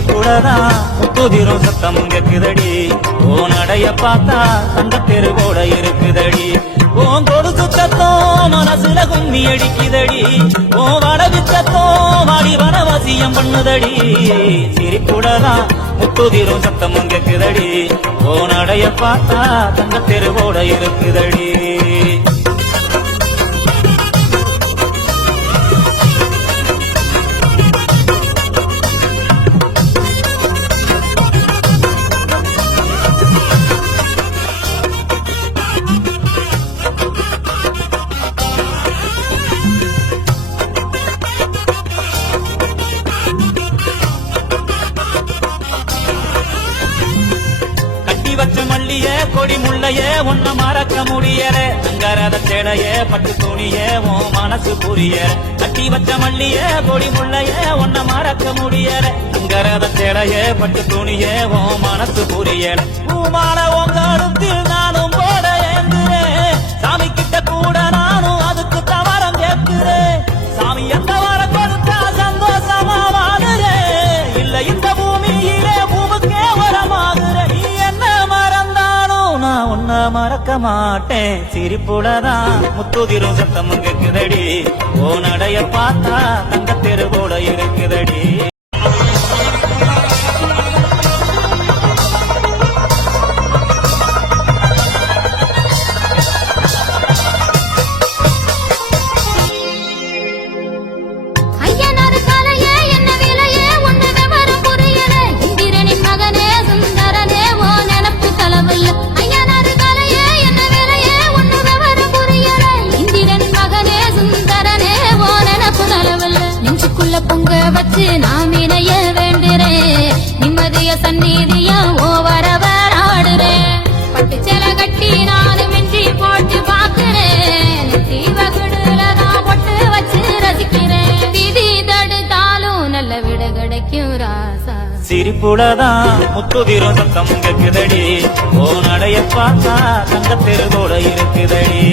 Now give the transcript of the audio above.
சிரிப்புடதான் முத்துதிரும் சத்தமும் கேக்குதடி ஓ நடைய பார்த்தா தங்க தெருவோட இருக்குதடி ஓன் கொடுத்து சத்தம் மனசுல கும்மி அடிக்குதடி ஓ வடகு சத்தம் வாடி வனவாசியம் பண்ணுதடி சிரிப்புடதான் முத்துதிரும் சத்தமும் கேக்குதடி ஓ நடைய பார்த்தா தங்க தெருவோட இருக்குதடி வச்ச மல்லியே கொடி முள்ளையே ஒன்ன மறக்க முடியல அங்கரத சேடையே பட்டு துணியே ஓ மனசு புரிய கட்டி வச்ச மல்லியே கொடி முள்ளையே ஒன்ன மறக்க முடியல அங்கரத சேடையே பட்டு துணியே ஓ மனசு புரியல பூமால உங்களுத்தில் நானும் போட ஏங்குறேன் சாமி கிட்ட கூட நானும் அதுக்கு தவறம் கேட்கிறேன் சாமி எந்த வர கொடுத்தா சந்தோஷமா வாடுறேன் இல்ல இந்த பூமியிலே பூமுக்கே வரமாகுறேன் உன்ன மறக்க மாட்டேன் சிரிப்புடதான் முத்துதிரும் சத்தமும் கேக்குதடி ஓ நடைய பார்த்தா தங்க தெருவோட இருக்குதடி பொங்க வச்சு நாம் இணைய வேண்டுறேன் நிம்மதிய சந்நிதிய ஓவரவர் ஆடுறேன் பட்டு செல கட்டி நானும் மிஞ்சி போட்டு பாக்குறேன் தீவகுடுலதான் பொட்டு வச்சு ரசிக்கிறேன் விதி தடுத்தாலும் நல்ல விட கிடைக்கும் ராசா சிரிப்புடதான் முத்துதிரும் சத்தம் கேக்குதடி ஓ நடைய பார்த்தா தங்க தெருவோட இருக்குதடி